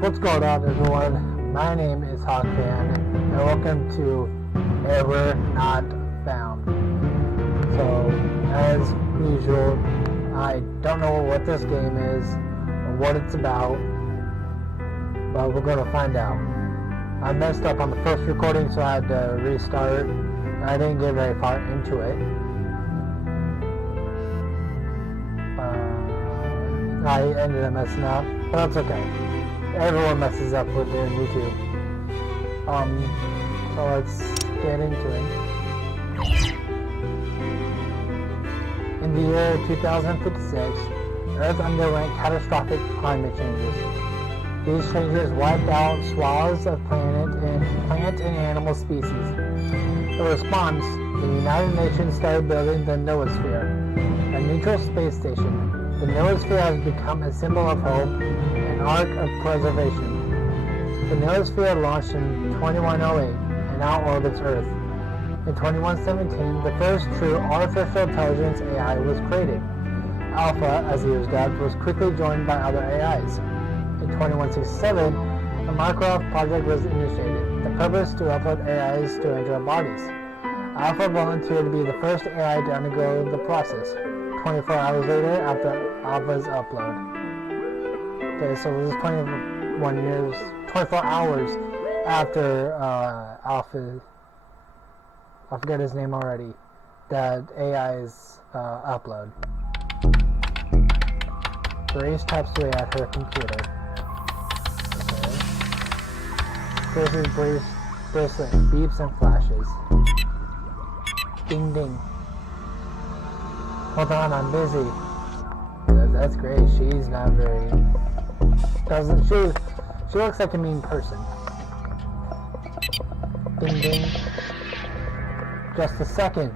What's going on, everyone? My name is Hawkman, and welcome to Error Not Found. So, as usual, I don't know what this game is or what it's about, but we're going to find out. I messed up on the first recording, so I had to restart. I didn't get very far into it. I ended up messing up, but that's okay. Everyone messes up with their YouTube. So let's get into it. In the year 2056, Earth underwent catastrophic climate changes. These changes wiped out swaths of plant and animal species. In response, the United Nations started building the Noosphere, a neutral space station. The Noosphere has become a symbol of hope, an arc of preservation. The Noosphere launched in 2108 and now orbits Earth. In 2117, the first true artificial intelligence AI was created. Alpha, as he was dubbed, was quickly joined by other AIs. In 2167, the Mycroft project was initiated, the purpose to upload AIs to enter bodies. Alpha volunteered to be the first AI to undergo the process. 24 hours later after Alpha's upload. Okay, so this is 24 hours after Alpha, I forget his name already, that AI's upload. Grace types away at her computer. Okay. Grace's bracelet beeps and flashes. Ding ding. Hold on, I'm busy. That's great. She's not very... She looks like a mean person. Ding ding. Just a second.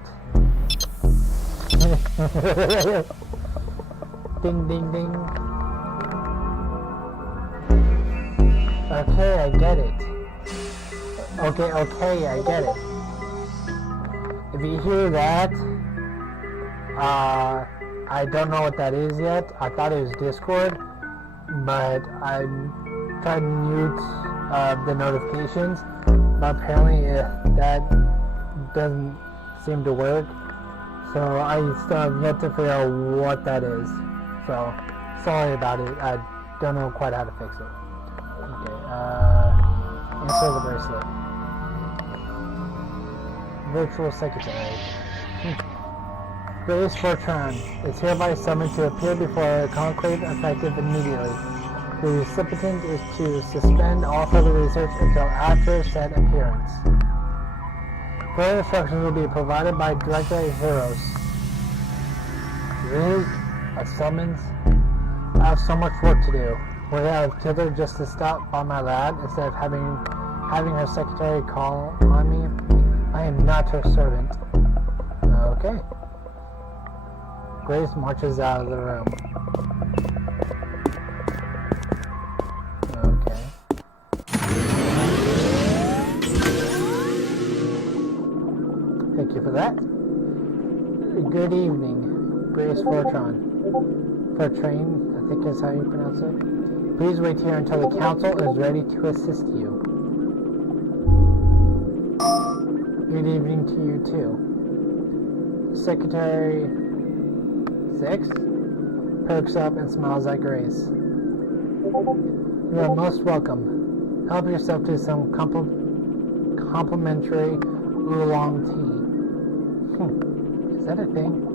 Ding ding ding. Okay, I get it. Okay, I get it. If you hear that, I don't know what that is yet. I thought it was Discord, but I tried to mute the notifications, but apparently that doesn't seem to work. So I still have yet to figure out what that is. So sorry about it. I don't know quite how to fix it. Okay, insert the bracelet. Virtual secretary. Grace Fortran is hereby summoned to appear before a conclave effective immediately. The recipient is to suspend all further research until after said appearance. Further instructions will be provided by Director Heroes. Really? A summons? I have so much work to do. Would I have told her just to stop by my lab instead of having her secretary call on me? I am not her servant. Okay. Grace marches out of the room. Okay. Thank you for that. Good evening, Grace Fortran. Fortran, I think is how you pronounce it. Please wait here until the council is ready to assist you. Good evening to you too. Secretary 6 perks up and smiles at Grace. You are most welcome. Help yourself to some complimentary oolong tea. Is that a thing?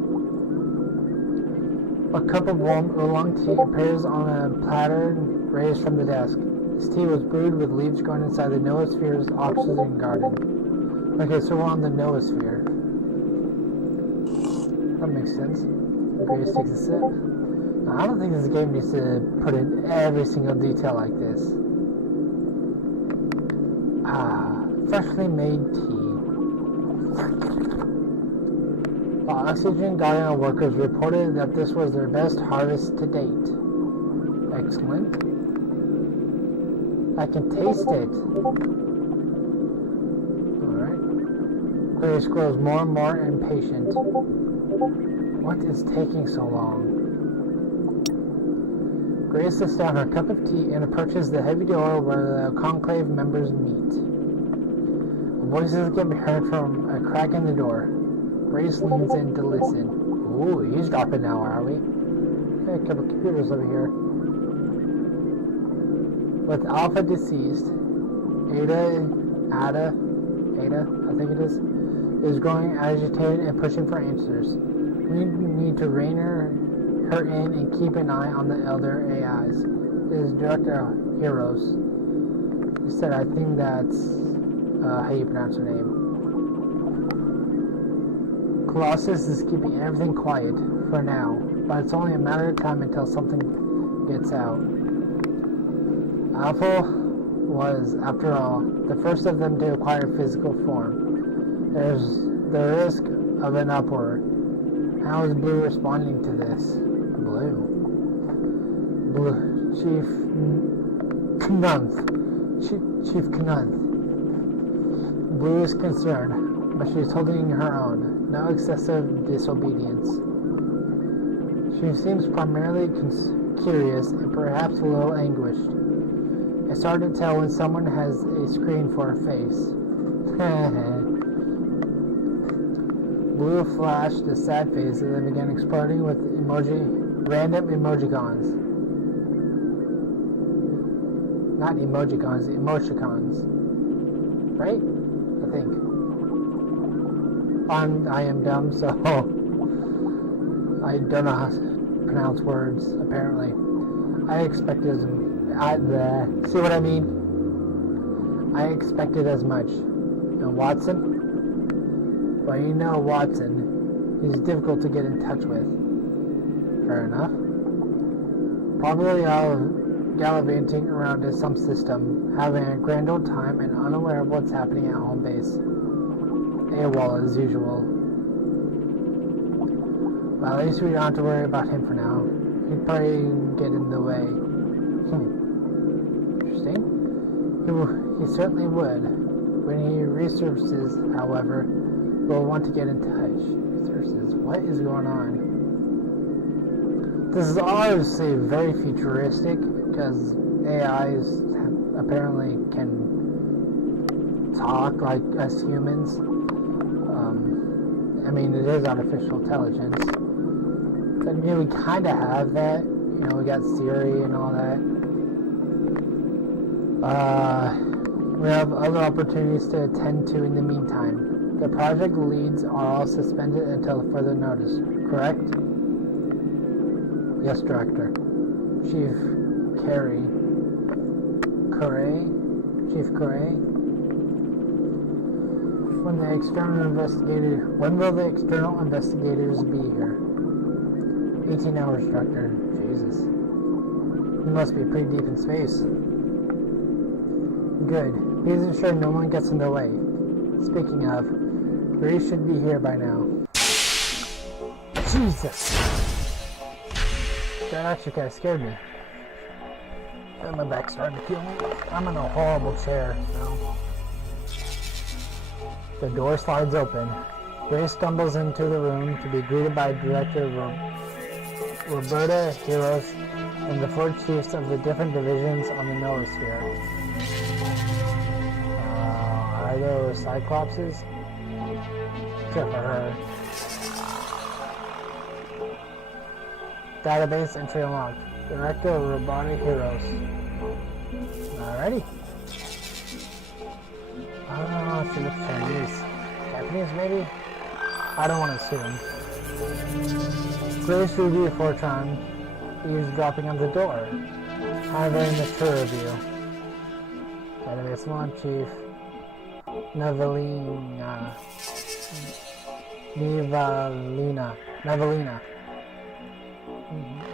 A cup of warm oolong tea appears on a platter raised from the desk. This tea was brewed with leaves grown inside the Noosphere's oxygen garden. Okay, so we're on the Noosphere. That makes sense. Grace takes a sip. I don't think this game needs to put in every single detail like this. Freshly made tea. The Oxygen Guardian workers reported that this was their best harvest to date. Excellent. I can taste it. Alright. Grace grows more and more impatient. What is taking so long? Grace sits down her cup of tea and approaches the heavy door where the conclave members meet. Voices can be heard from a crack in the door. Grace leans in to listen. Ooh, eavesdropping now, are we? Okay, a couple computers over here. With Alpha deceased, Ada, I think it is growing agitated and pushing for answers. We need to rein her in and keep an eye on the elder AIs. It is Director Heroes. He said, I think that's how you pronounce her name. Colossus is keeping everything quiet for now, but it's only a matter of time until something gets out. Alpha was, after all, the first of them to acquire physical form. There's the risk of an uproar. How is Blue responding to this? Blue, Chief Knuth. Blue is concerned, but she's holding her own. No excessive disobedience. She seems primarily curious and perhaps a little anguished. It's hard to tell when someone has a screen for a face. Blue flashed a sad face and then began exploding with random emojicons. Not emojicons, emoticons. Right? I think. I am dumb, so I don't know how to pronounce words, apparently. I expected see what I mean? I expected as much. And Watson? Well, you know Watson. He's difficult to get in touch with. Fair enough. Probably gallivanting around in some system, having a grand old time and unaware of what's happening at home base. AWOL as usual. Well, at least we don't have to worry about him for now. He'd probably get in the way. Interesting. He certainly would. When he resurfaces, however, we'll want to get in touch. Resurfaces? What is going on? This is obviously very futuristic, because AIs apparently can talk like us humans. I mean, it is artificial intelligence. But, you know, we kind of have that. You know, we got Siri and all that. We have other opportunities to attend to in the meantime. The project leads are all suspended until further notice, correct? Yes, Director. Chief Corey? When will the external investigators be here? 18 hours, Director. Jesus. You must be pretty deep in space. Good. Please ensure no one gets in the way. Speaking of, Grace should be here by now. Jesus! That actually kind of scared me. My back's starting to kill me. I'm in a horrible chair now. The door slides open. Grace stumbles into the room to be greeted by Director Roberta Heroes and the 4 chiefs of the different divisions on the Noosphere. Are those Cyclopses? Except for her. Database entry unlocked. Director of Robotic Heroes. Alrighty. I don't know if she looks Chinese. Japanese, maybe? I don't want to assume. Grace review Fortran. Eavesdropping on the door. How very mature of you. Database 1 Chief. Navalina.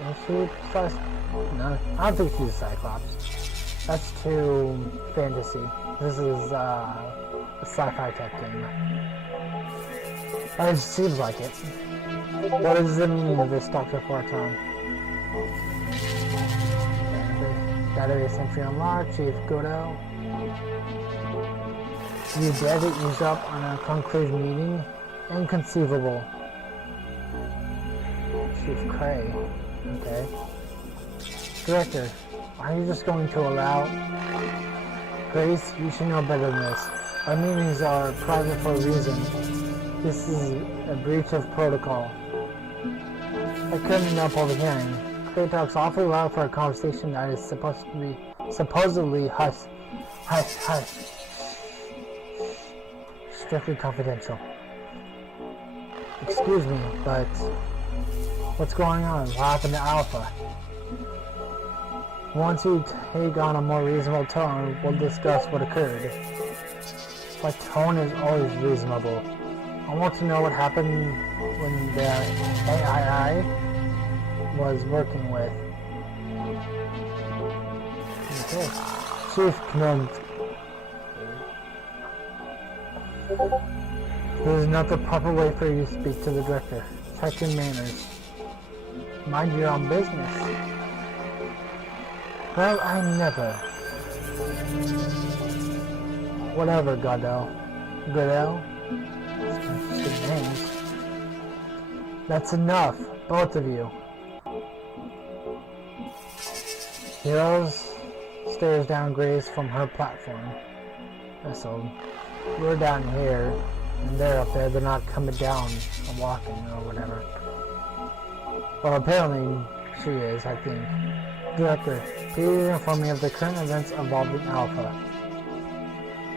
Is she plus? No, I don't think she's a Cyclops. That's too fantasy. This is a sci-fi tech game. It seems like it. What is the meaning of this, Dr. Fortran? Database entry unlocked, Chief Godel. You dare to eavesdrop on a conclave meeting? Inconceivable. Chief Cray. Okay. Director, are you just going to allow... Grace, you should know better than this. Our meetings are private for a reason. This is a breach of protocol. I couldn't end up overhearing. Clay talks awfully loud for a conversation that is supposedly hush. Strictly confidential. Excuse me, but what's going on? What happened to Alpha? Once you take on a more reasonable tone, we'll discuss what occurred. My tone is always reasonable. I want to know what happened when the AI was working with. Okay. Chief Knunt. This is not the proper way for you to speak to the director. Check your manners. Mind your own business. Well, I never. Whatever, Goodell. Goodell? Interesting names. That's enough, both of you. Heroes stares down Grace from her platform. So, we're down here, and they're up there. They're not coming down and walking or whatever. Well, apparently she is, I think. Director, please inform me of the current events involving Alpha.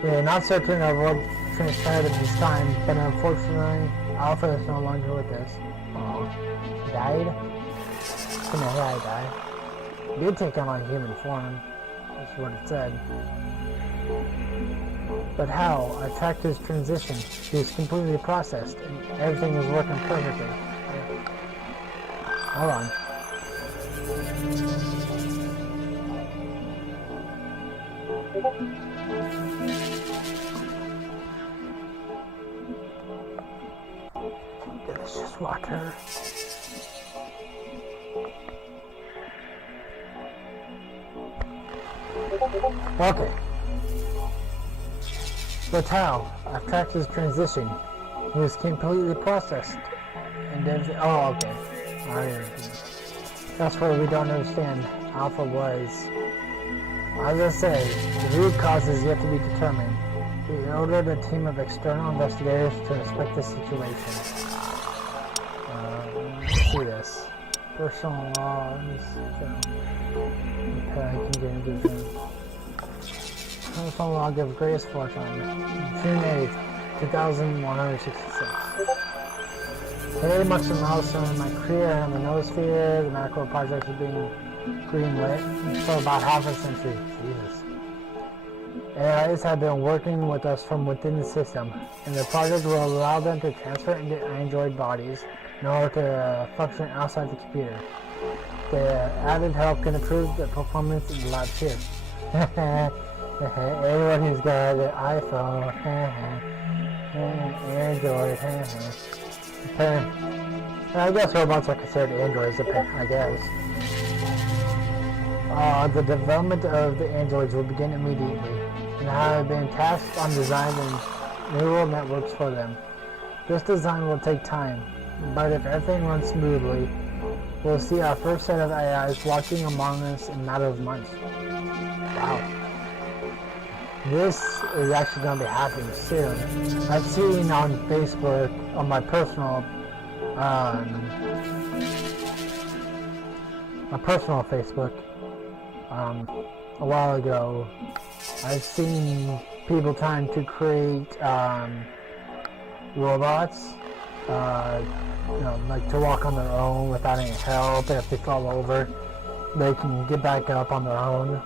We are not certain of what transpired at this time, but unfortunately, Alpha is no longer with us. Aww. Died? Couldn't have I died. He did take on a human form. That's what it said. But how? I tracked his transition. He was completely processed, and everything was working perfectly. Hold on. Delicious water. Okay. But how? I've tracked his transition. He was completely processed. And everything. Oh, okay. That's where we don't understand. Alpha was. As I say, the root cause is yet to be determined. We ordered a team of external investigators to inspect the situation. Let's see this. Personal logs. Okay, I can get into them. Personal log of Grace Fortune. June 8th, 2166. Today marks a milestone in my career. I have a Noosphere. The macro project is being greenlit for about half a century. Jesus. AIs have been working with us from within the system, and the project will allow them to transfer into android bodies in order to function outside the computer. The added help can improve the performance in the labs here. Everyone who's got an iPhone, Android, I guess robots are considered androids, I guess. The development of the androids will begin immediately, and I have been tasked on designing neural networks for them. This design will take time, but if everything runs smoothly, we'll see our first set of AIs walking among us in a matter of months. Wow. This is actually going to be happening soon. I've seen on Facebook, on my personal Facebook, a while ago, I've seen people trying to create robots, like to walk on their own without any help. If they fall over, they can get back up on their own.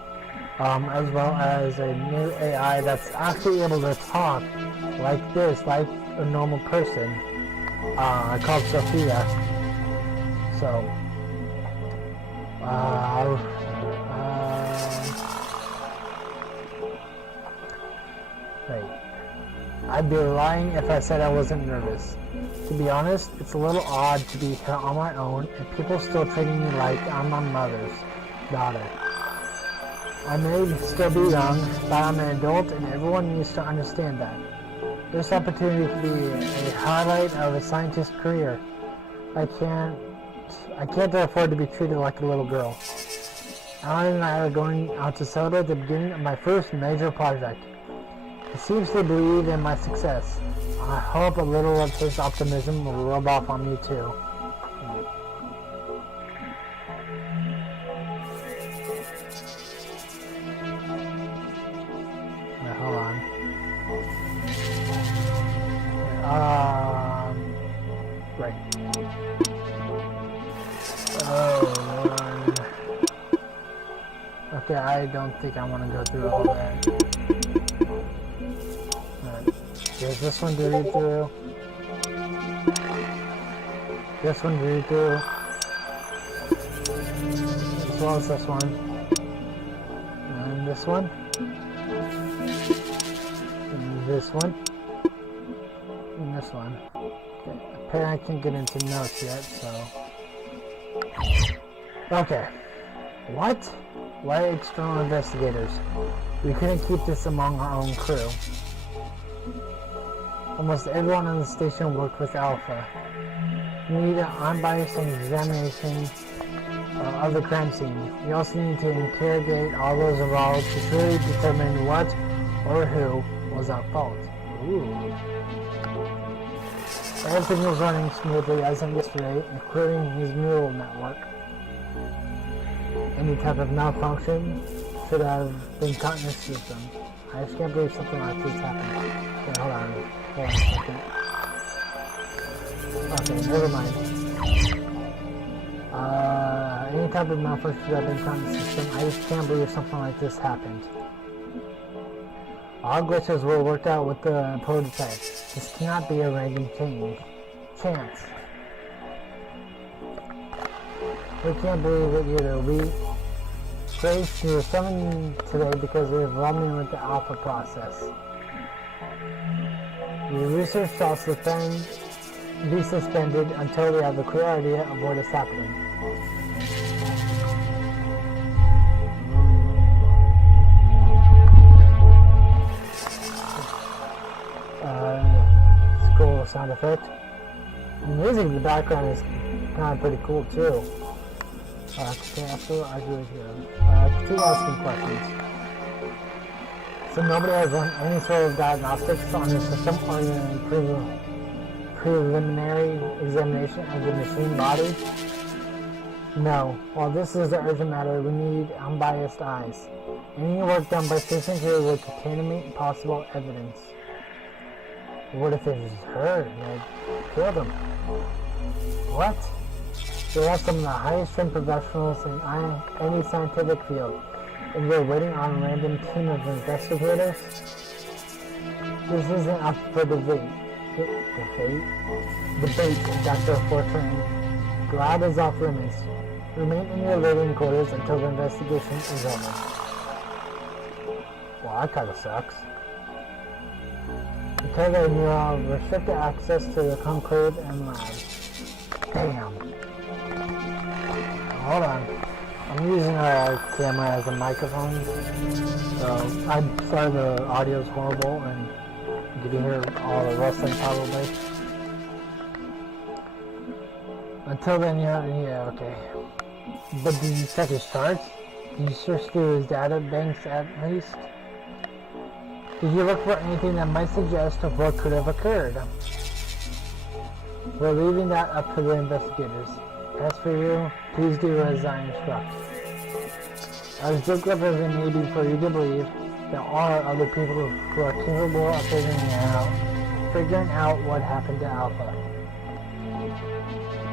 As well as a new AI that's actually able to talk like this, like a normal person, called Sophia. So, wait. I'd be lying if I said I wasn't nervous. To be honest, it's a little odd to be here on my own and people still treating me like I'm my mother's daughter. I may still be young, but I'm an adult and everyone needs to understand that. This opportunity could be a highlight of a scientist's career. I can't afford to be treated like a little girl. Alan and I are going out to celebrate the beginning of my first major project. He seems to believe in my success. I hope a little of his optimism will rub off on me too. Wait, hold on. Right. Oh, Lord. Okay, I don't think I want to go through all that. Alright. There's this one to read through. This one to read through. As well as this one. And this one. And this one. And this one. Okay. Apparently I can't get into notes yet, so... Okay. What? Why external investigators? We couldn't keep this among our own crew. Almost everyone on the station worked with Alpha. We need an unbiased examination of the crime scene. We also need to interrogate all those involved to truly determine what or who was at fault. Ooh. Everything was running smoothly as of yesterday, including his neural network. Any type of malfunction should have been caught in the system. I just can't believe something like this happened. Okay, hold on a second. Okay, never mind. Any type of malfunction should have been caught in the system. I just can't believe something like this happened. All glitches were worked out with the prototype. This cannot be a random chance. We can't believe it either. Grace, you were summoned today because of involvement with the Alpha process. Your research shall be suspended until we have a clear idea of what is happening. It's a cool sound effect. The music in the background is kind of pretty cool too. Continue asking questions. So nobody has run any sort of diagnostics on the system or the preliminary examination of the machine body? No. While this is the urgent matter, we need unbiased eyes. Any work done by Station 2 would contaminate possible evidence. What if it was her that killed him? What? They are some of the highest trained professionals in any scientific field, and we're waiting on a random team of investigators? This isn't up for debate. Debate, Dr. Fortran. Glad is off limits. Remain in your living quarters until the investigation is over. Well, that kinda sucks. Until then, you have restricted access to the conclave and lab. Damn. Hold on. I'm using our camera as a microphone, so I'm sorry the audio is horrible and you can hear all the rustling probably. Until then, yeah, okay. But did you check his charts? Did you search through his data banks at least? Did you look for anything that might suggest of what could have occurred? We're leaving that up to the investigators. As for you, please do as I instruct. As difficult as it may be for you to believe, there are other people who are capable of figuring out what happened to Alpha.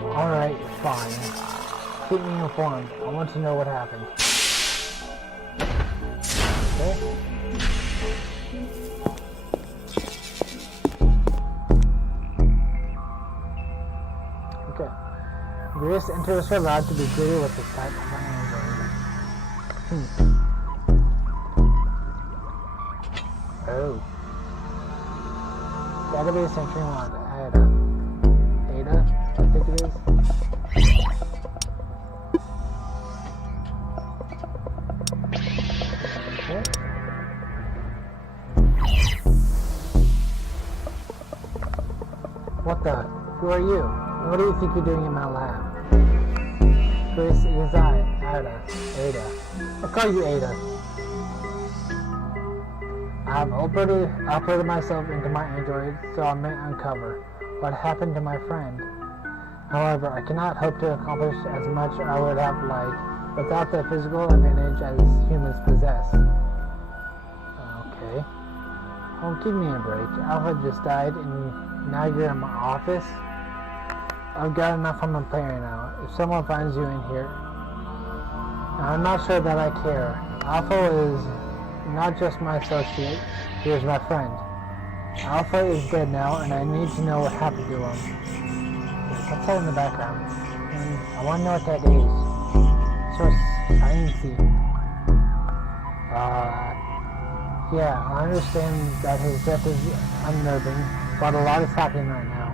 Alright, fine. Keep me informed. I want to know what happened. Okay? Okay. Grace enters her lab to be greeted with the sight of my android. Oh. Database entry 1. Ada, I think it is. Okay. What the? Who are you? What do you think you're doing in my lab? Grace is I, Ada. I'll call you Ada. I've uploaded myself into my Android, so I may uncover what happened to my friend. However, I cannot hope to accomplish as much as I would have liked without the physical advantage as humans possess. Okay. Oh, give me a break. Alpha just died, and now you're in my office? I've got enough on my plate right now. If someone finds you in here... Now, I'm not sure that I care. Alpha is not just my associate, he is my friend. Alpha is dead now, and I need to know what happened to him. What's that in the background? I want to know what that is. So sciencey. Yeah, I understand that his death is unnerving, but a lot is happening right now.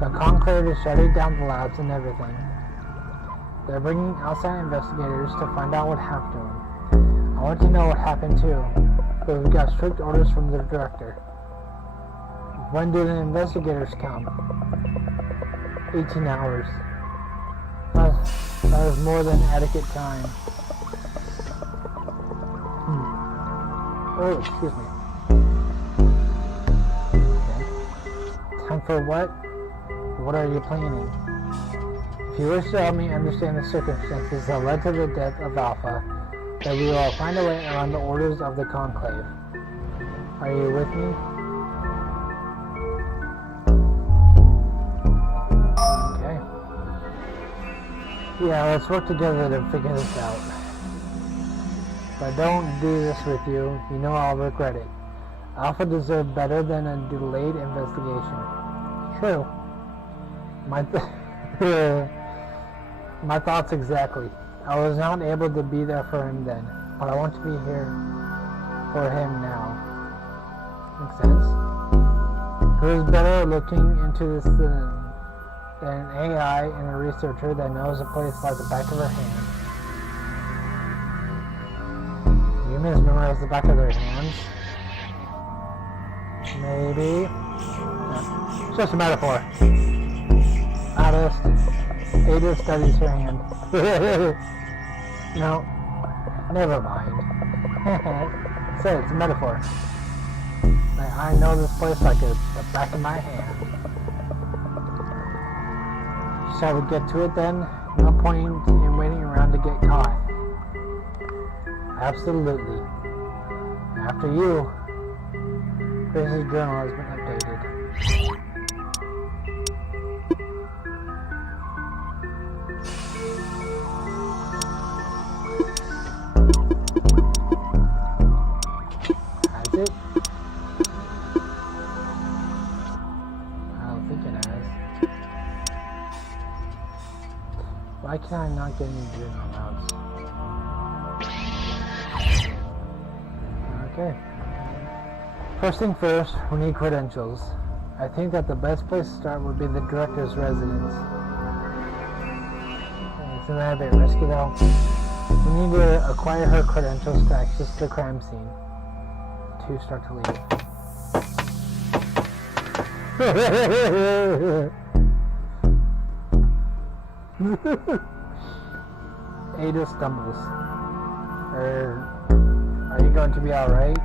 The Conclave is shutting down the labs and everything. They're bringing outside investigators to find out what happened to him. I want to know what happened too, but we've got strict orders from the director. When do the investigators come? 18 hours. That is more than adequate time. Oh, excuse me. Okay. Time for what? What are you planning? If you wish to help me understand the circumstances that led to the death of Alpha, then we will find a way around the orders of the Conclave. Are you with me? Okay. Yeah, let's work together to figure this out. If I don't do this with you, you know I'll regret it. Alpha deserved better than a delayed investigation. True. My thoughts exactly. I was not able to be there for him then, but I want to be here for him now. Makes sense? Who is better looking into this than an AI and a researcher that knows a place like the back of her hand? Humans memorize the back of their hands? Maybe? No. It's just a metaphor. Ada studies her hand. No, never mind. So it's a metaphor. I know this place like the back of my hand. Shall we get to it then? No point in waiting around to get caught. Absolutely. After you, Grace's journal has been updated. Has it? I don't think it has. Why can I not get any journal notes? Okay. First thing first, we need credentials. I think that the best place to start would be the director's residence. Isn't that a bit risky though? We need to acquire her credentials to access the crime scene. To start to leave. Ada stumbles. Are you going to be alright?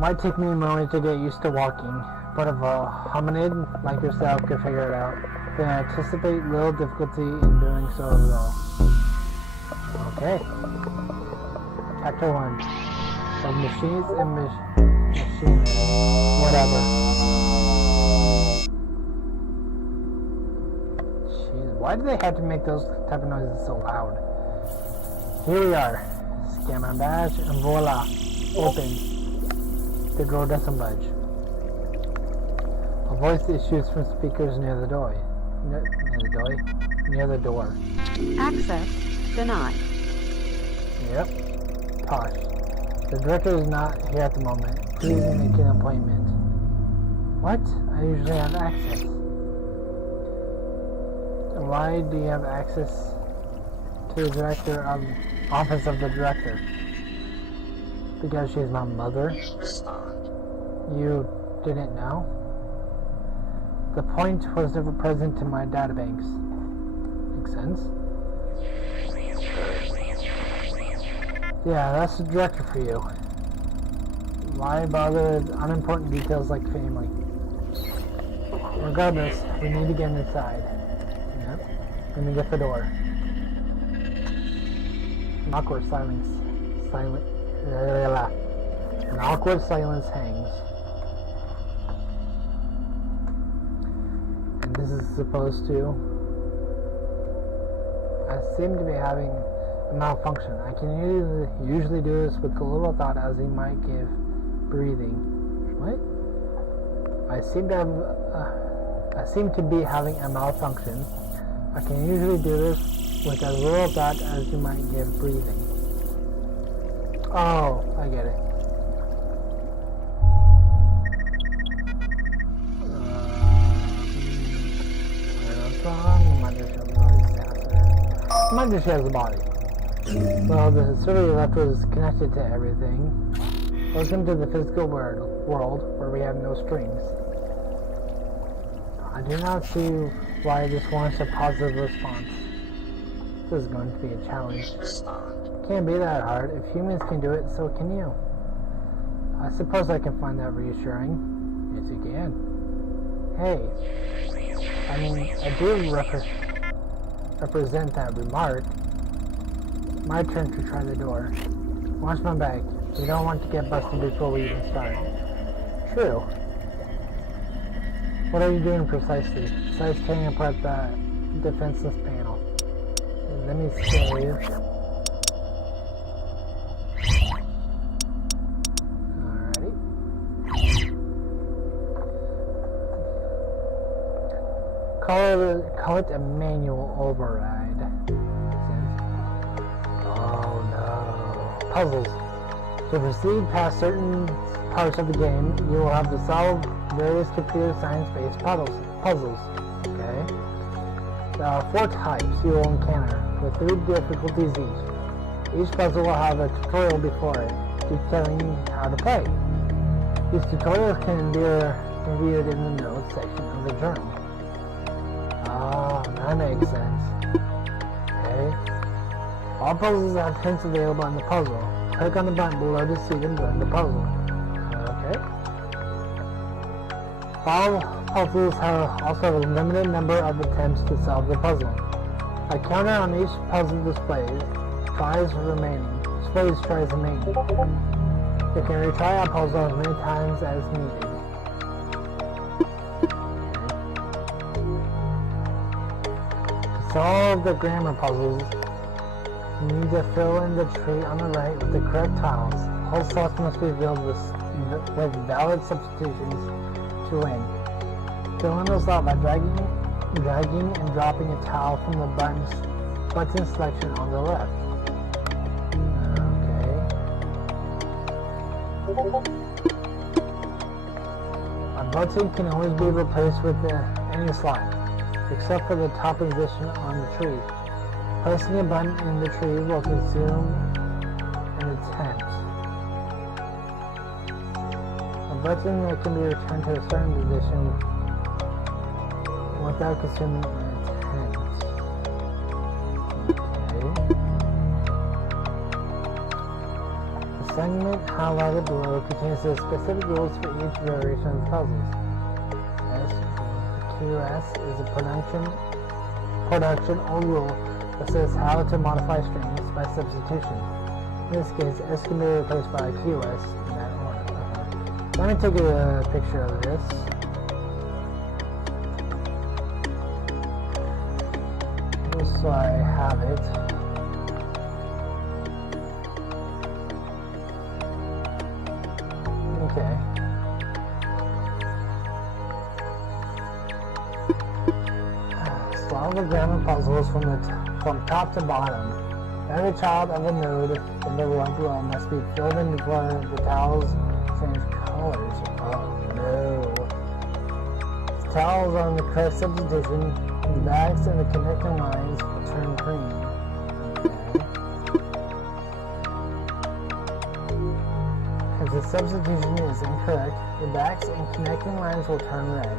Might take me a moment to get used to walking, but if a hominid like yourself could figure it out, then I anticipate little difficulty in doing so as well. Okay. Chapter 1. Of machines and machinery. Whatever. Jeez, why do they have to make those type of noises so loud? Here we are. Scan my badge and voila. Open. The door doesn't budge. A voice issues from speakers near the door. Near the door. Access denied. Yep. Tosh. The director is not here at the moment. Please make an appointment. What? I usually have access. Why do you have access to the director of office of the director? Because she's my mother? You didn't know? The point was never present in my databanks. Makes sense? Yeah, that's the director for you. Why bother with unimportant details like family? Regardless, we need to get inside. Yep. Let me get the door. An awkward silence. An awkward silence hangs. And this is supposed to. I seem to be having a malfunction. I can usually do this with a little thought as he might give breathing. What? I seem to be having a malfunction. I can usually do this with as little thought as you might give breathing. Oh, I get it. Might just has the body. Well, the survey left was connected to everything. Welcome to the physical world where we have no strings. I do not see why this warrants a positive response. This is going to be a challenge. Can't be that hard. If humans can do it, so can you. I suppose I can find that reassuring. Yes, you can. Hey. I mean, I do represent that remark. My turn to try the door. Watch my back. We don't want to get busted before we even start. True. What are you doing precisely? Besides tearing apart the defenseless panel. Let me save. Alrighty. Call it a manual override. Oh no. Puzzles. To proceed past certain parts of the game, you will have to solve various computer science-based puzzles. Okay? There are 4 types you will encounter, with 3 difficulties each. Each puzzle will have a tutorial before it, detailing how to play. These tutorials can be reviewed in the notes section of the journal. Ah, that makes sense. Okay. All puzzles have hints available on the puzzle. Click on the button below to see them during the puzzle. Okay. All puzzles also have a limited number of attempts to solve the puzzle. A counter on each puzzle displays tries remaining. You can retry a puzzle as many times as needed. To solve the grammar puzzles, you need to fill in the tree on the right with the correct tiles. All slots must be filled with valid substitutions to win. Fill in the slot by dragging and dropping a tile from the button selection on the left. Okay. A button can always be replaced with any slot, except for the top position on the tree. Placing a button in the tree will consume an attempt. A button that can be returned to a certain position without consuming an attempt. Okay. The segment highlighted below contains the specific rules for each variation of the puzzles. SQS is a production or rule that says how to modify strings by substitution. In this case, S can be replaced by a QS in that order. Okay. Let me take a picture of this. Just so I have it. Okay. Solve the grammar puzzles from top to bottom. Every child of a node in the one below must be filled in before the tiles change colors. Oh no. The tiles on the correct substitution, the bags and the connecting lines will turn green. Okay. If the substitution is incorrect, the backs and connecting lines will turn red.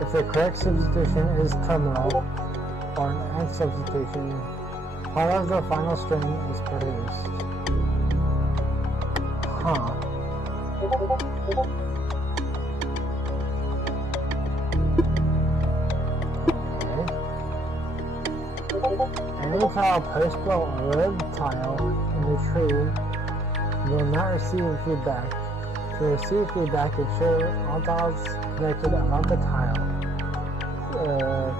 If the correct substitution is terminal, or an X substitution, Part of the final string is produced. Huh. Any tile placed below a red tile in the tree will not receive feedback. To receive feedback, ensure all tiles connected above the tile,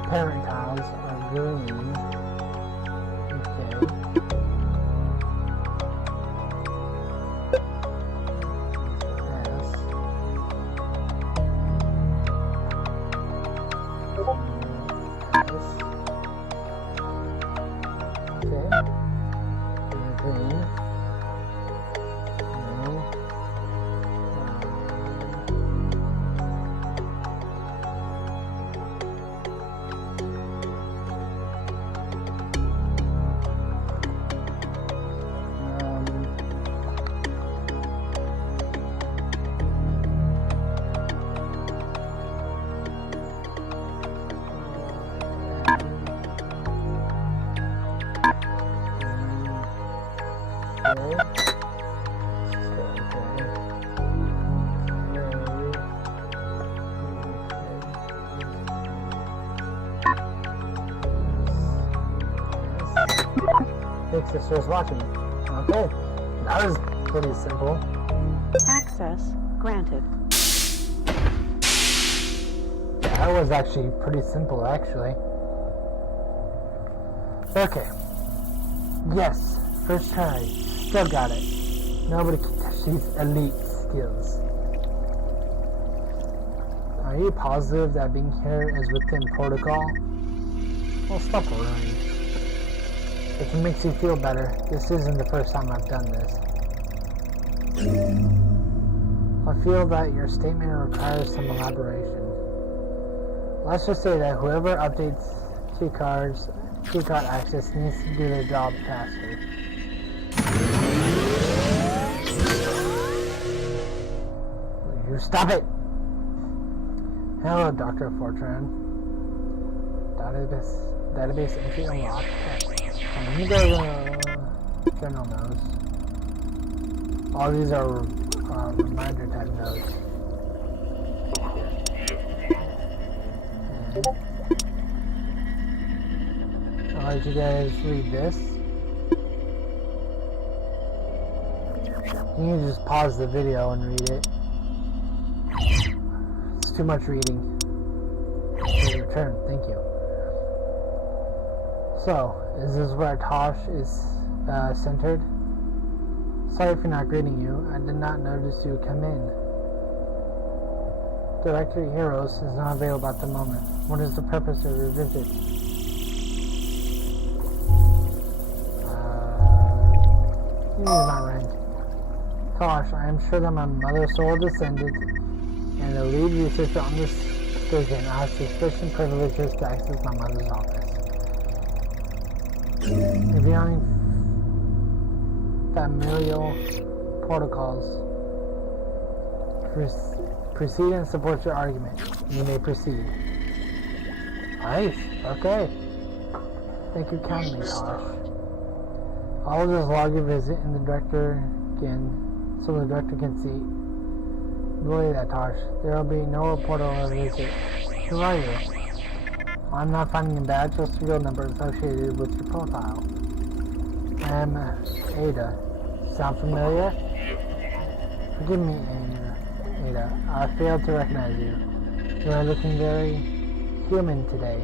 parent tiles, are green. Okay. Yes. Okay. Green. Thanks, sisters watching. Okay, that was pretty simple. Access granted. That was actually pretty simple, actually. Okay. Yes, first try. Still got it. Nobody can touch these elite skills. Are you positive that being here is within protocol? Well, stop worrying. If it makes you feel better, this isn't the first time I've done this. I feel that your statement requires some elaboration. Let's just say that whoever updates keycard access needs to do their job faster. You stop it! Hello, Dr. Fortran. Database entry unlocked. Let me go to general nodes. All these are reminder type nodes. I'll let you guys read this. You can just pause the video and read it. It's too much reading. Your turn, thank you. So, is this where Tosh is centered? Sorry for not greeting you. I did not notice you come in. Director Heroes is not available at the moment. What is the purpose of your visit? Use my rank. Tosh, I am sure that my mother's soul descended and the lead researcher on this station. I have sufficient privileges to access my mother's office. Reviewing familial protocols. Proceed and support your argument. You may proceed. Nice. Okay. Thank you kindly, Tosh. I'll just log your visit and the director so the director can see. Believe that, Tosh. There will be no report on a visit. Who are you? I'm not finding a badge or serial number associated with your profile. I'm Ada. Sound familiar? Forgive me, Ada. I failed to recognize you. You are looking very human today.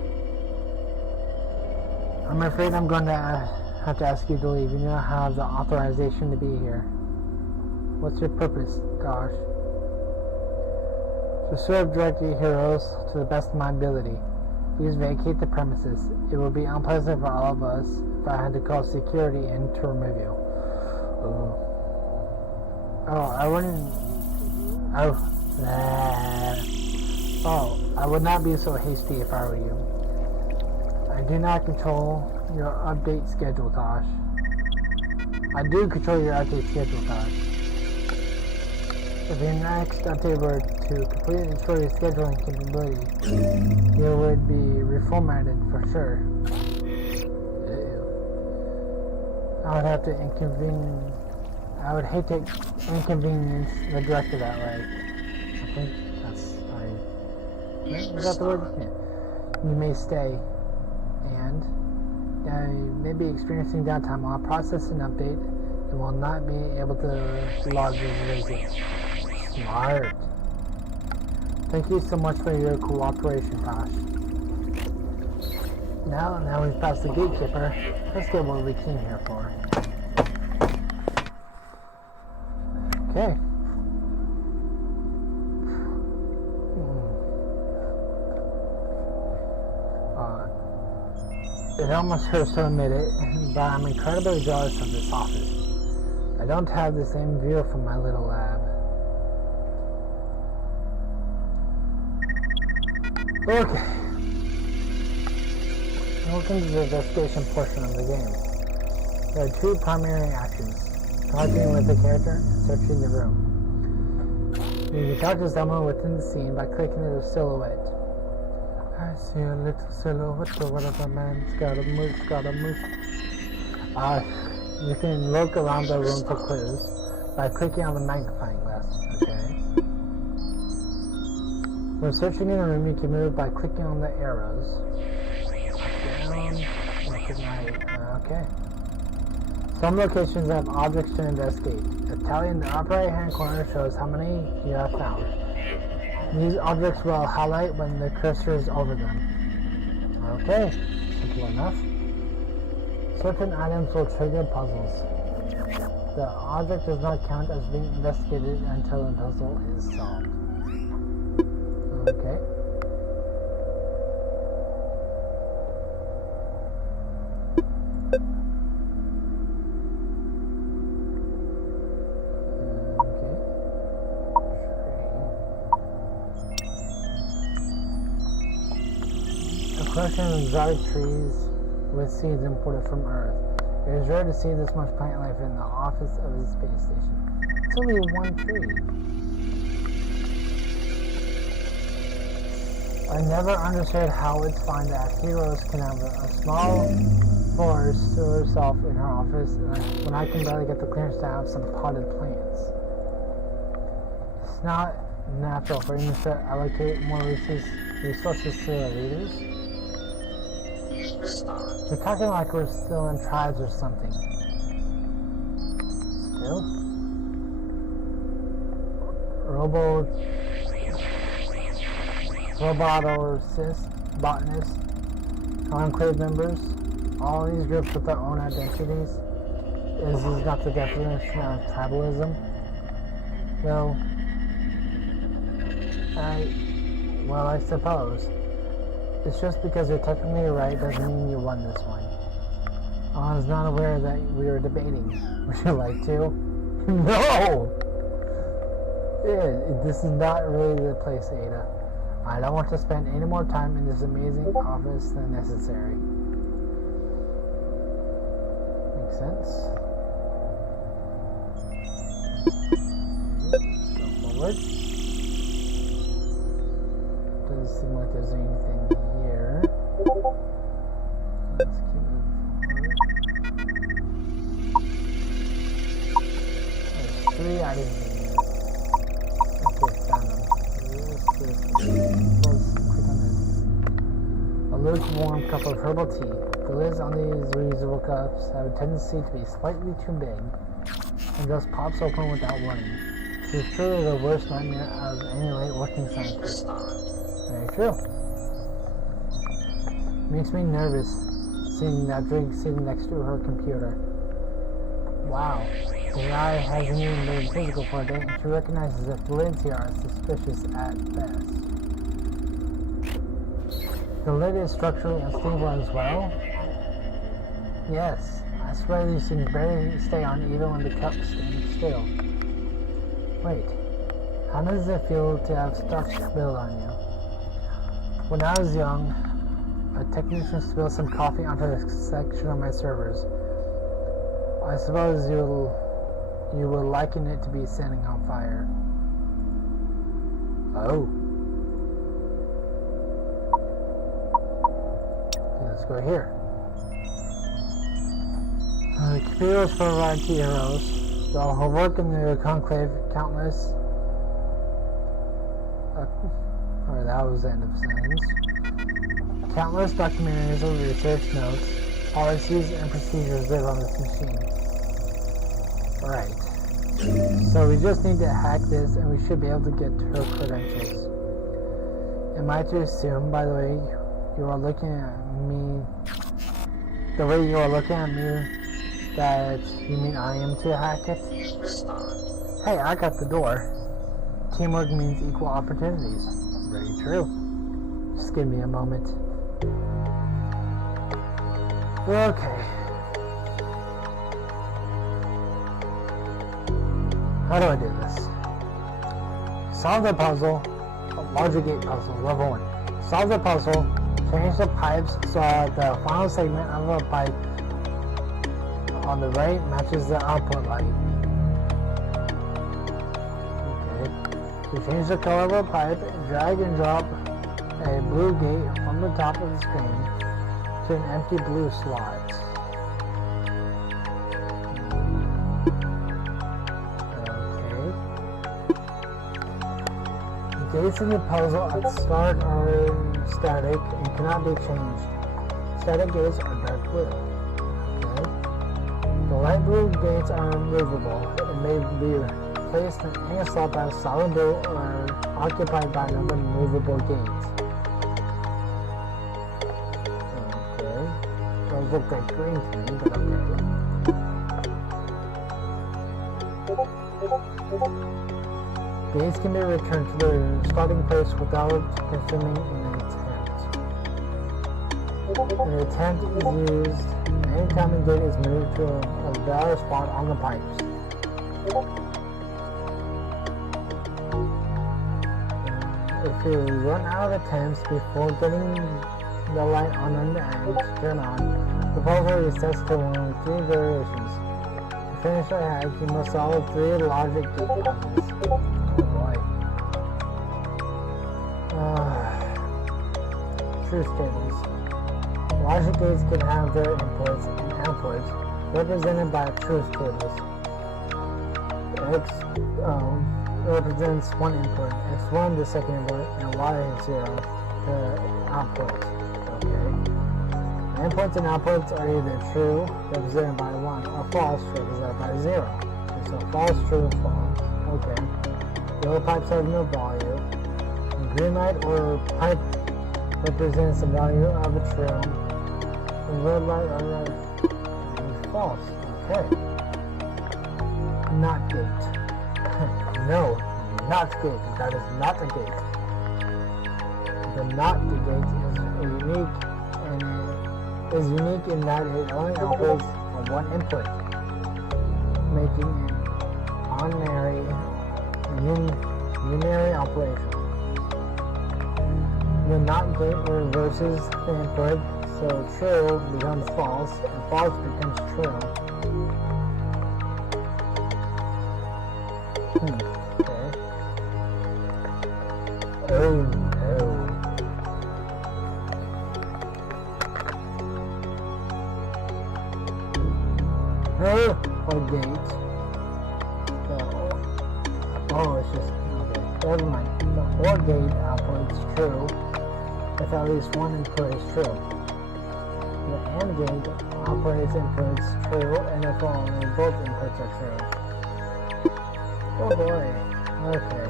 I'm afraid I'm going to have to ask you to leave. You don't have the authorization to be here. What's your purpose, Tosh? To serve Director Heroes to the best of my ability. Please vacate the premises. It will be unpleasant for all of us if I had to call security in to remove you. I would not be so hasty if I were you. I do not control your update schedule, Tosh. I do control your update schedule, Tosh. If your next update were to completely destroy your scheduling capability, you would be reformatted for sure. I would have to inconvenience. I would hate to inconvenience the director that way. I think that's is that the word? Yeah. You may stay, and may be experiencing downtime while processing update, and will not be able to log these visits. Smart. Thank you so much for your cooperation, Tosh. Now we've passed the gatekeeper. Let's get what we came here for. Okay. It almost hurts to admit it, but I'm incredibly jealous of this office. I don't have the same view from my little lab. Okay. Welcome to the investigation portion of the game. There are two primary actions: talking with the character and searching the room. You can talk to someone within the scene by clicking their silhouette. I see a little silhouette of one of a man's got a moose. You can look around the room for clues by clicking on the magnifying glass. Okay. When searching in a room, you can move by clicking on the arrows. Down, left and right. Okay. Some locations have objects to investigate. A tally in the upper right hand corner shows how many you have found. These objects will highlight when the cursor is over them. Okay, simple enough. Certain items will trigger puzzles. The object does not count as being investigated until the puzzle is solved. Okay. Collection of exotic trees with seeds imported from Earth. It is rare to see this much plant life in the office of the space station. It's only one tree. I never understood how it's fine that heroes can have a small forest to herself in her office when I can barely get the clearance to have some potted plants. It's not natural for humans to allocate more resources to their leaders. We're talking like we're still in tribes or something. Still? Botanists, Conclave members, all these groups with their own identities. Is this not the definition of tribalism? Well, I suppose. It's just because you're technically right doesn't mean you won this one. I was not aware that we were debating. Would you like to? No! This is not really the place, Ada. I don't want to spend any more time in this amazing office than necessary. Makes sense. Let's go forward. Doesn't seem like there's anything here. Let's keep moving forward. There's 3 items in here. Okay, found them. Let's click on this. A lukewarm cup of herbal tea. The lids on these reusable cups have a tendency to be slightly too big and just pops open without warning. This is truly the worst nightmare of any late working scientist. Very true. Makes me nervous seeing that drink sitting next to her computer. Wow. The AI hasn't even been physical for a day, and she recognizes that the lids here are suspicious at best. The lid is structurally unstable as well? Yes. I swear these things barely stay on even when the cup stands still. Wait. How does it feel to have stuff spilled on you? When I was young, a technician spilled some coffee onto a section of my servers. I suppose you will liken it to be setting on fire. Oh. Okay, let's go here. The computers provide key heroes. So her work in the conclave, countless. Or that was the end of the sentence. Countless documentaries of research notes, policies, and procedures live on this machine. Right. So we just need to hack this, and we should be able to get her credentials. Am I to assume, by the way, you are looking at me, the way you are looking at me, that you mean I am to hack it? Hey, I got the door. Teamwork means equal opportunities. Very true. Just give me a moment. Okay. How do I do this? Solve the puzzle. Larger gate puzzle. Level 1. Solve the puzzle. Change the pipes so the final segment of a pipe on the right matches the output light. Okay. To change the color of a pipe, drag and drop a blue gate from the top of the screen to an empty blue slot. Gates in the puzzle at the start are static and cannot be changed. Static gates are dark blue. Okay. The light blue gates are movable and may be placed in any slot by solid blue or occupied by another movable gate. Okay. Those look like green to me, but okay. Gates can be returned to their starting place without consuming an attempt. An attempt is used anytime a gate is moved to a valid spot on the pipes. If you run out of attempts before getting the light on the end to turn on, the puzzle resets to one of 3 variations. To finish the hack, you must solve 3 logic gate puzzles. Truth tables. Logic gates can have their inputs and outputs represented by truth tables. X represents one input, X1 the second input, and Y0 the output. Okay. Inputs and outputs are either true, represented by 1, or false, represented by 0. Okay, so false, true, false. Okay. Yellow pipes have no value. Green light or pipe represents the value of a true. And red light or false. Okay. Not gate. No, not gate. That is not a gate. The not the gate is unique in that it only operates on one input, making an unary operation. The not gate reverses the input, so true becomes false, and false becomes true. Okay. Oh no. Or gate. Oh, it's just, okay, never mind. The OR gate output is true if at least one input is true. The AND gate operates inputs true and if only both inputs are true. Oh boy. Okay.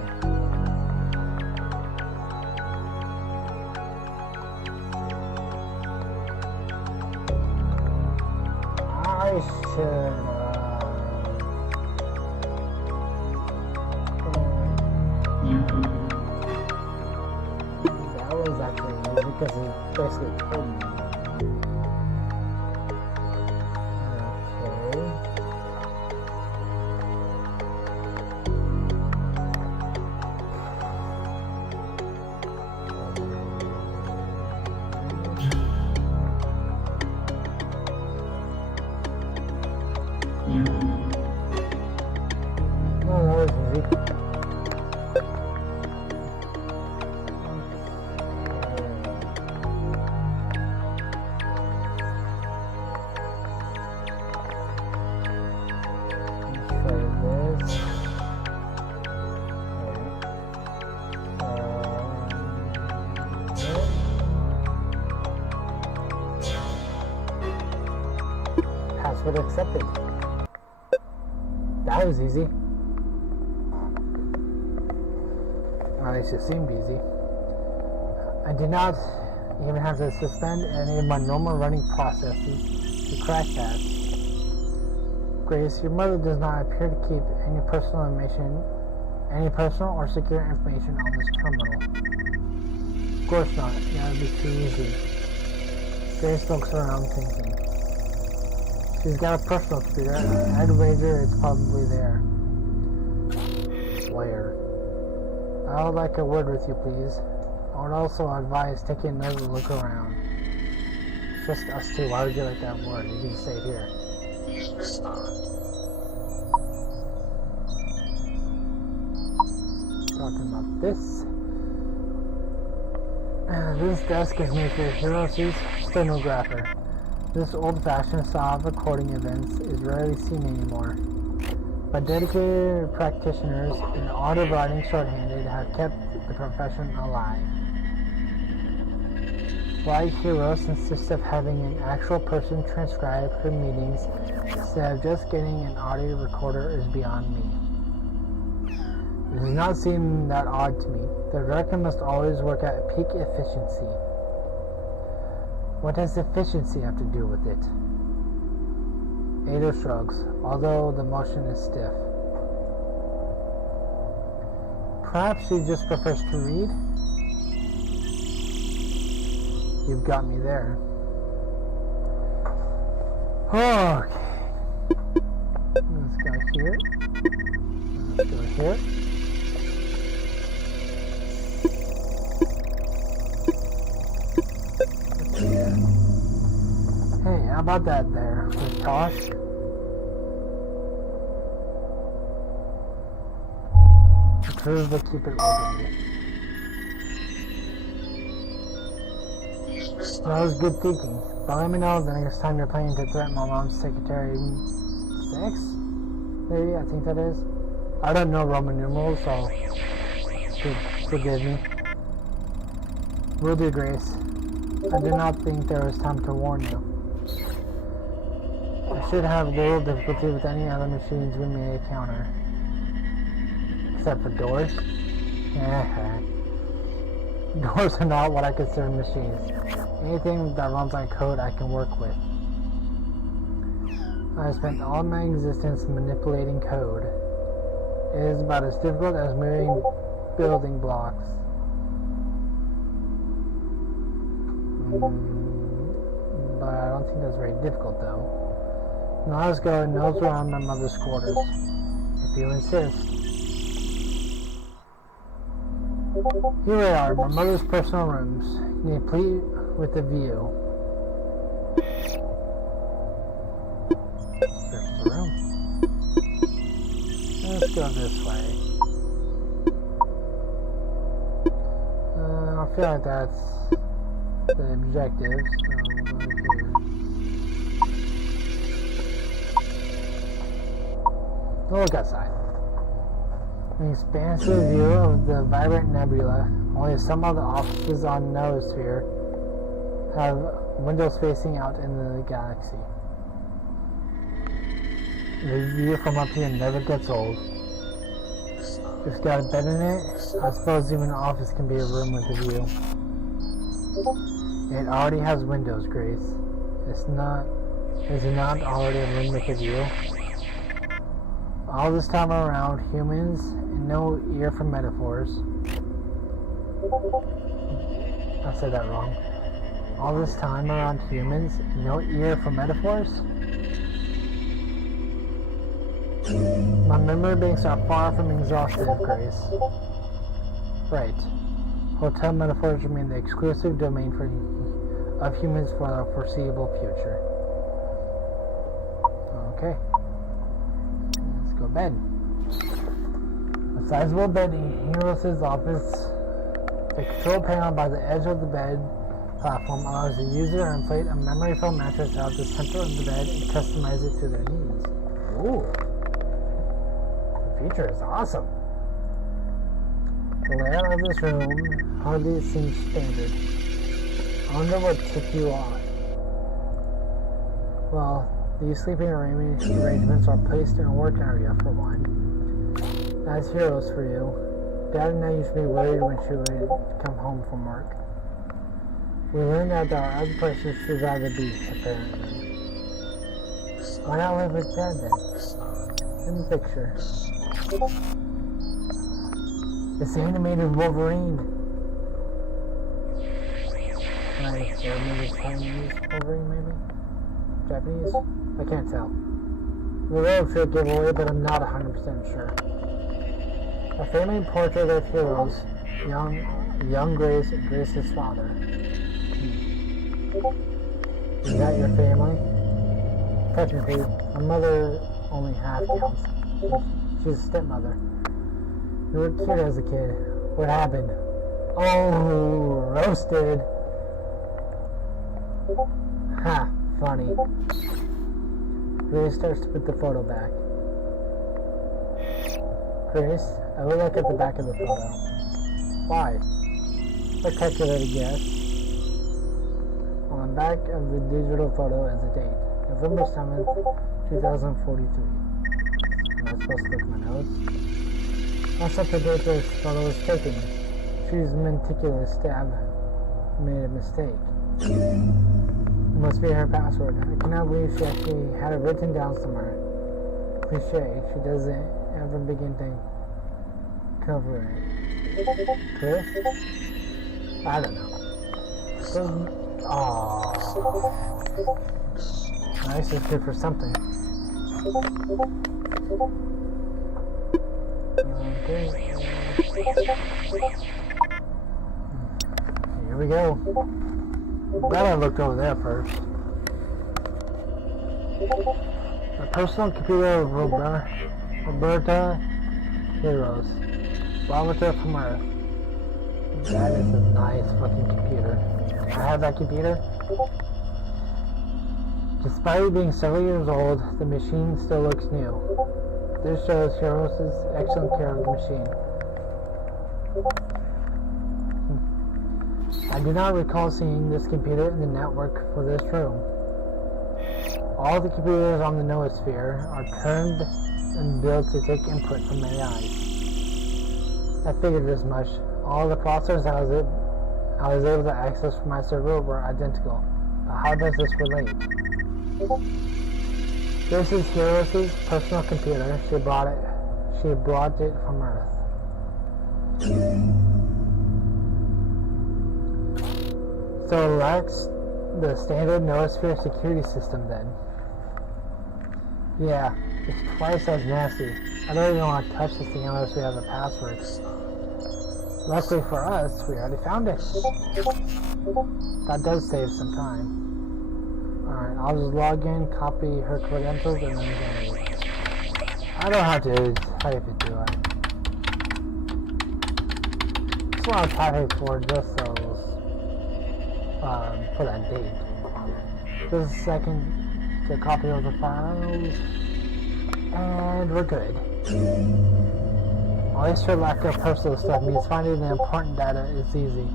I should that was actually easy because he basically told me. No, that was easy. Password accepted. That was easy. At least it seemed easy. I did not even have to suspend any of my normal running processes to crack that. Grace, your mother does not appear to keep any personal or secure information on this terminal. Of course not. That would be too easy. Grace looks around thinking. She's got a personal computer. I'd wager it's probably there. Where? I would like a word with you, please. I would also advise taking another look around. Just us two. Why would you like that word? You can stay here. Talking about this. This desk is made for Hiro's stenographer. This old-fashioned style of recording events is rarely seen anymore. But dedicated practitioners in the art of writing shorthanded have kept the profession alive. Why Hiros insists of having an actual person transcribe her meetings instead of just getting an audio recorder is beyond me. It does not seem that odd to me. The director must always work at peak efficiency. What does efficiency have to do with it? Ada shrugs, although the motion is stiff. Perhaps she just prefers to read? You've got me there. Okay. Let's go here. Let's go here. Hey, how about that there, Tosh? Prove to keep it open. That was good thinking. But let me know the next time you're planning to threaten my mom's secretary 6? Maybe, I think that is. I don't know Roman numerals, so forgive me. Will do, Grace. I did not think there was time to warn you. I should have little difficulty with any other machines we may encounter. Except for doors. Doors are not what I consider machines. Anything that runs on code I can work with. I spent all my existence manipulating code. It is about as difficult as moving building blocks. But I don't think that's very difficult though. Now let's go and nose around my mother's quarters. If you insist. Here we are, my mother's personal rooms, complete with a view. There's the room. Let's go this way. I feel like that's the objective, so we'll go here. We'll look outside. An expansive view of the vibrant nebula. Only some of the offices on Noosphere have windows facing out in the galaxy. The view from up here never gets old. It's got a bed in it. I suppose even an office can be a room with a view. It already has windows, Grace. Is it not already a room with a view? All this time around, humans, and no ear for metaphors. I said that wrong. All this time around humans, no ear for metaphors? My memory banks are far from exhaustive, Grace. Right. Hotel metaphors remain the exclusive domain of humans for the foreseeable future. Okay. Let's go bed. A sizable bed in Hiros' office. The control panel by the edge of the bed platform allows the user to inflate a memory-foam mattress out the center of the bed and customize it to their needs. Ooh. The feature is awesome. The layout of this room hardly seems standard. I wonder what took you off. Well, These sleeping arrangements are placed in a work area for one. As heroes for you. Dad and I used to be worried when she would come home from work. We learned that there are other places she'd rather be, apparently. Why not live with Dad then? In the picture. It's the animated Wolverine. Nice, or maybe Chinese Wolverine, maybe? Japanese? I can't tell. The road trip giveaway, but I'm not 100% sure. A family portrait of heroes, young Grace and Grace's father. Is that your family? Technically, my mother only half counts. She's a stepmother. You were cute as a kid. What happened? Oh, roasted. Ha, funny. Grace starts to put the photo back. Grace, I would look at the back of the photo. Why? A calculated guess. On the back of the digital photo is a date. November 7th, 2043. Am I supposed to look at my notes? That's not the date this photo was taken. She's meticulous to have made a mistake. It must be her password. I cannot believe she actually had it written down somewhere. Cliche, she doesn't ever begin to cover it. Chris? I don't know. Aww. Nice is good for something. Okay. Here we go. Glad I looked over there first. The personal computer of Roberta Heroes. Barometer from Earth. That is a nice fucking computer. Can I have that computer? Despite it being several years old, the machine still looks new. This shows Heroes' excellent care of the machine. I do not recall seeing this computer in the network for this room. All the computers on the Noosphere are turned and built to take input from AIs. I figured as much. All the processors I was able to access from my server were identical. But how does this relate? This is Heroes' personal computer. She brought it from Earth. So it lacks the standard Noosphere security system then. Yeah, it's twice as nasty. I don't even want to touch this thing unless we have a password. Luckily for us, we already found it. That does save some time. Alright, I'll just log in, copy her credentials, and then I don't have to type it, do I? That's what I'm typing for, just so for that date. Just a second to copy over the files, and we're good. At least her lack of personal stuff means finding the important data is easy.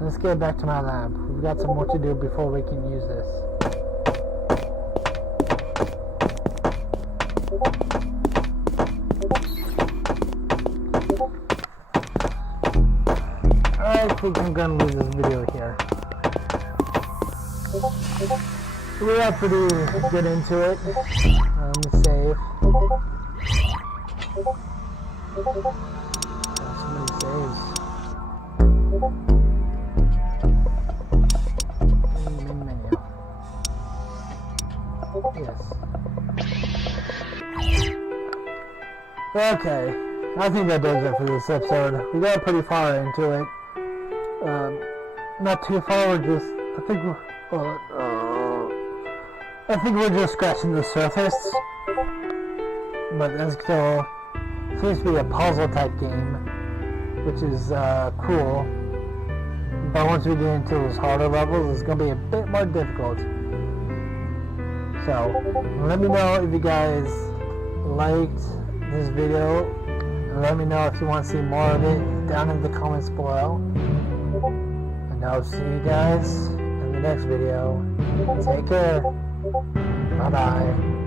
Let's get back to my lab. We've got some more to do before we can use this. I think I'm gonna leave this video here. We got pretty good into it. Save. That's so many saves. Menu. Yes. Okay. I think that does it for this episode. We got pretty far into it. Not too far, I think we're just scratching the surface. But that's still seems to be a puzzle type game, which is cool. But once we get into those harder levels, it's going to be a bit more difficult. So, let me know if you guys liked this video, and let me know if you want to see more of it down in the comments below. And I'll see you guys in the next video. Take care. Bye bye.